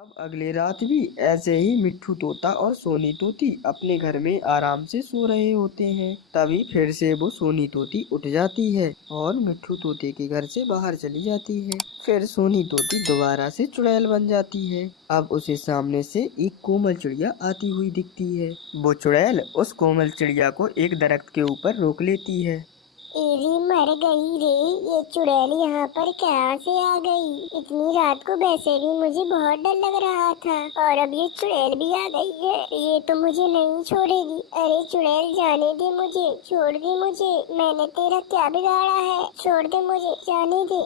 अब अगली रात भी ऐसे ही मिट्ठू तोता और सोनी तोती अपने घर में आराम से सो रहे होते हैं। तभी फिर से वो सोनी तोती उठ जाती है और मिट्ठू तोते के घर से बाहर चली जाती है। फिर सोनी तोती दोबारा से चुड़ैल बन जाती है। अब उसे सामने से एक कोमल चिड़िया आती हुई दिखती है। वो चुड़ैल उस कोमल चिड़िया को एक दरख्त के ऊपर रोक लेती है। एरी मर गई रे। ये चुड़ैल यहाँ पर कहाँ से आ गई? इतनी रात को वैसे भी मुझे बहुत डर लग रहा था और अब ये चुड़ैल भी आ गई है। ये तो मुझे नहीं छोड़ेगी। अरे चुड़ैल जाने दे मुझे, छोड़ दे मुझे। मैंने तेरा क्या बिगाड़ा है? छोड़ दे मुझे, जाने दे।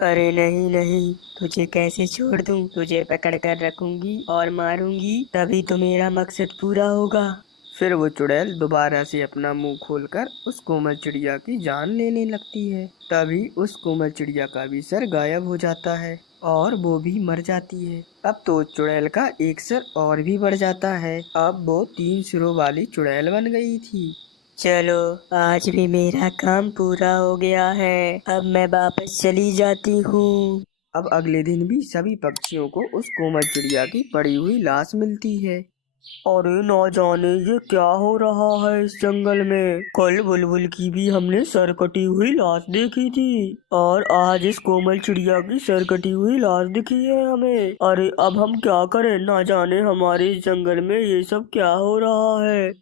अरे नहीं नहीं, तुझे कैसे छोड़ दूं? तुझे पकड़ कर रखूंगी और मारूंगी, तभी तो मेरा मकसद पूरा होगा। फिर वो चुड़ैल दोबारा से अपना मुंह खोलकर उस कोमल चिड़िया की जान लेने लगती है। तभी उस कोमल चिड़िया का भी सर गायब हो जाता है और वो भी मर जाती है। अब तो चुड़ैल का एक सर और भी बढ़ जाता है। अब वो 3 सिरों वाली चुड़ैल बन गई थी। चलो, आज भी मेरा काम पूरा हो गया है। अब मैं वापस चली जाती हूँ। अब अगले दिन भी सभी पक्षियों को उस कोमल चिड़िया की पड़ी हुई लाश मिलती है। अरे ना जाने ये क्या हो रहा है इस जंगल में। कल बुलबुल की भी हमने सर कटी हुई लाश देखी थी और आज इस कोमल चिड़िया की सर कटी हुई लाश दिखी है हमें। अरे अब हम क्या करें, ना जाने हमारे इस जंगल में ये सब क्या हो रहा है।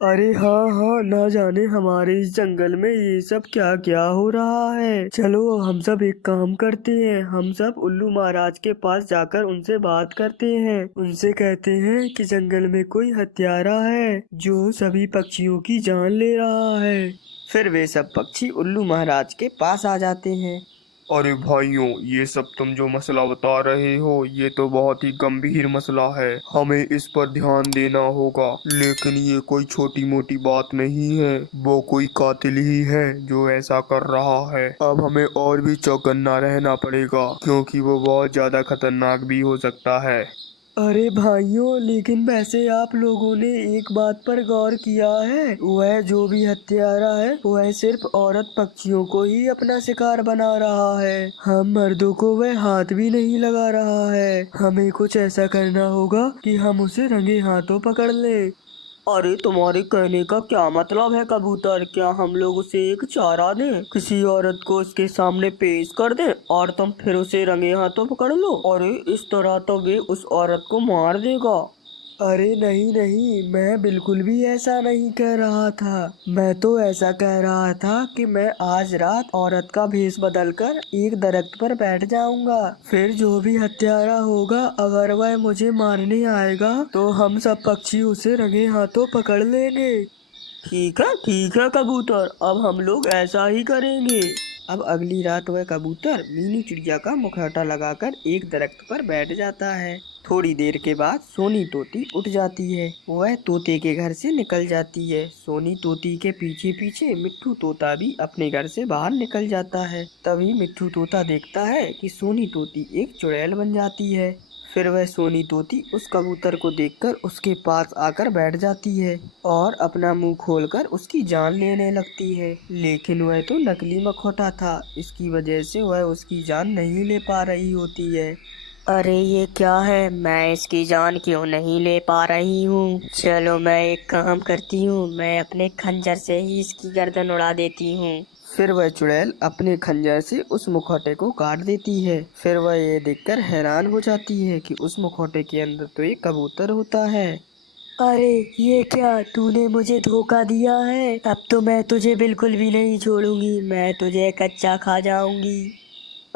अरे हाँ हाँ, ना जाने हमारे इस जंगल में ये सब क्या क्या हो रहा है। चलो हम सब एक काम करते हैं, हम सब उल्लू महाराज के पास जाकर उनसे बात करते हैं। उनसे कहते हैं कि जंगल में कोई हत्यारा है जो सभी पक्षियों की जान ले रहा है। फिर वे सब पक्षी उल्लू महाराज के पास आ जाते हैं। अरे भाइयों, ये सब तुम जो मसला बता रहे हो ये तो बहुत ही गंभीर मसला है। हमें इस पर ध्यान देना होगा। लेकिन ये कोई छोटी मोटी बात नहीं है। वो कोई कातिल ही है जो ऐसा कर रहा है। अब हमें और भी चौकन्ना रहना पड़ेगा क्योंकि वो बहुत ज्यादा खतरनाक भी हो सकता है। अरे भाइयों, लेकिन वैसे आप लोगों ने एक बात पर गौर किया है? वह जो भी हत्यारा है वह सिर्फ औरत पक्षियों को ही अपना शिकार बना रहा है। हम मर्दों को वह हाथ भी नहीं लगा रहा है। हमें कुछ ऐसा करना होगा कि हम उसे रंगे हाथों पकड़ ले। अरे तुम्हारे कहने का क्या मतलब है कबूतर? क्या हम लोग उसे एक चारा दें, किसी औरत को उसके सामने पेश कर दें और तुम फिर उसे रंगे हाथों पकड़ लो? अरे इस तरह तो वे उस औरत को मार देगा। अरे नहीं नहीं, मैं बिल्कुल भी ऐसा नहीं कह रहा था। मैं तो ऐसा कह रहा था कि मैं आज रात औरत का भेष बदलकर एक दरख्त पर बैठ जाऊंगा। फिर जो भी हत्यारा होगा अगर वह मुझे मारने आएगा तो हम सब पक्षी उसे रंगे हाथों पकड़ लेंगे। ठीक है कबूतर, अब हम लोग ऐसा ही करेंगे। अब अगली रात वह कबूतर मीनू चिड़िया का मुखौटा लगाकर एक दरख्त पर बैठ जाता है। थोड़ी देर के बाद सोनी तोती उठ जाती है। वह तोते के घर से निकल जाती है। सोनी तोती के पीछे पीछे मिट्ठू तोता भी अपने घर से बाहर निकल जाता है। तभी मिट्ठू तोता देखता है कि सोनी तोती एक चुड़ैल बन जाती है। फिर वह सोनी तोती उस कबूतर को देखकर उसके पास आकर बैठ जाती है और अपना मुंह खोलकर उसकी जान लेने लगती है। लेकिन वह तो नकली मखौटा था, इसकी वजह से वह उसकी जान नहीं ले पा रही होती है। अरे ये क्या है, मैं इसकी जान क्यों नहीं ले पा रही हूँ? चलो मैं एक काम करती हूँ, मैं अपने खंजर से ही इसकी गर्दन उड़ा देती हूँ। फिर वह चुड़ैल अपने खंजर से उस मुखौटे को काट देती है। फिर वह ये देखकर हैरान हो जाती है कि उस मुखौटे के अंदर तो एक कबूतर होता है। अरे ये क्या, तूने मुझे धोखा दिया है। अब तो मैं तुझे बिल्कुल भी नहीं छोड़ूंगी, मैं तुझे कच्चा खा जाऊंगी।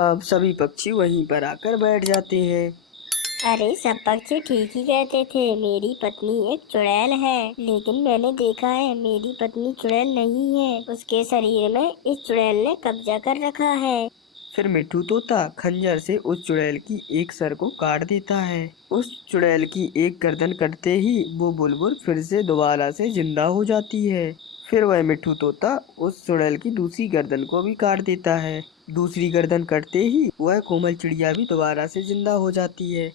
अब सभी पक्षी वहीं पर आकर बैठ जाते हैं। अरे सब पक्षी ठीक ही कहते थे, मेरी पत्नी एक चुड़ैल है। लेकिन मैंने देखा है मेरी पत्नी चुड़ैल नहीं है। उसके शरीर में इस चुड़ैल ने कब्जा कर रखा है। फिर मिट्ठू तोता खंजर से उस चुड़ैल की एक सर को काट देता है। उस चुड़ैल की एक गर्दन कटते ही वो बुलबुल फिर से दोबारा से जिंदा हो जाती है। फिर वह मिट्ठू तोता उस चुड़ैल की दूसरी गर्दन को भी काट देता है। दूसरी गर्दन कटते ही वह कोमल चिड़िया भी दोबारा से जिंदा हो जाती है।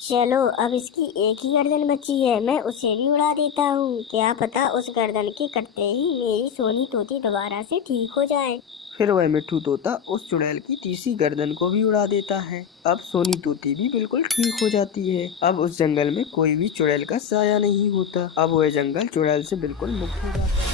चलो अब इसकी एक ही गर्दन बची है, मैं उसे भी उड़ा देता हूँ। क्या पता उस गर्दन के कटते ही मेरी सोनी तोती दोबारा से ठीक हो जाए। फिर वह मिट्ठू तोता उस चुड़ैल की तीसरी गर्दन को भी उड़ा देता है। अब सोनी तोती भी बिल्कुल ठीक हो जाती है। अब उस जंगल में कोई भी चुड़ैल का साया नहीं होता। अब वह जंगल चुड़ैल से बिल्कुल मुक्त हो जाता है।